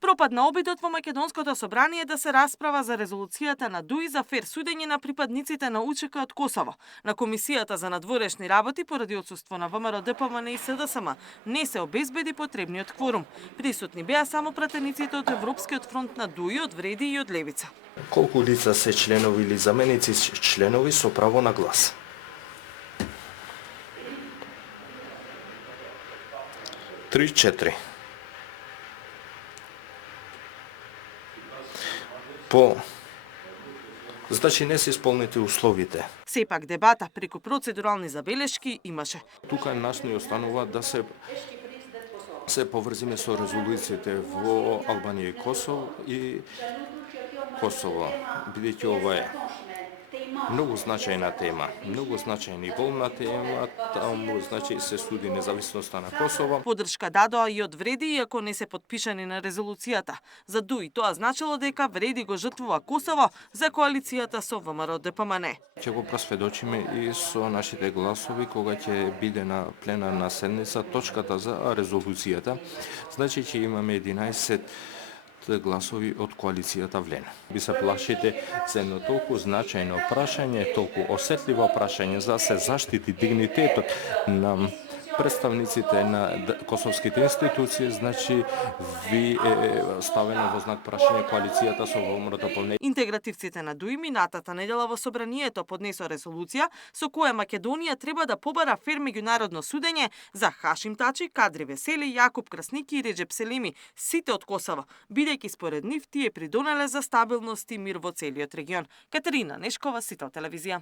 Пропадна обидот во Македонското собрание да се расправа за резолуцијата на ДУИ за фер судење на припадниците на УЧК од Косово. На Комисијата за надворешни работи поради отсуство на ВМРО, ДПМН и СДСМ не се обезбеди потребниот кворум. Присутни беа само пратениците од Европскиот фронт на ДУИ, од Вреди и од Левица. Колку лица се членови или заменици членови со право на глас? 3-4. Значи не се исполнети условите. Сепак дебата преку процедурални забелешки имаше. Тука нас ни останува да се поврзиме со резолуциите во Албанија и Косово, бидејќи ова е многу значајна тема, многу значајна и болна тема, таму значи се суди независноста на Косово. Поддршка дадоа и од Вреди, иако не се подпишани на резолуцијата. За ДУИ тоа значило дека Вреди го жртвува Косово за коалицијата со ВМРО ДПМН. Ќе го просведочиме и со нашите гласови кога ќе биде на пленарна седница точката за резолуцијата. Значи ќе имаме 11 гласови од коалицијата влена. Би се плашите за едно толку значајно прашање, толку осетливо прашање за да се заштити дигнитетот на представниците на косовските институции, значи ви е ставено во знак прашање коалицијата со ВМРО ДПМН. Интегративците на ДУИ минатата недела во собранието поднесо резолуција со која Македонија треба да побара фер меѓународно судење за Хашим Тачи, Кадри Весели, Јакуп Красники и Реџеп Селими, сите од Косово, бидејќи според нив тие придонеле за стабилност и мир во целиот регион. Катерина Нешкова, Сител телевизија.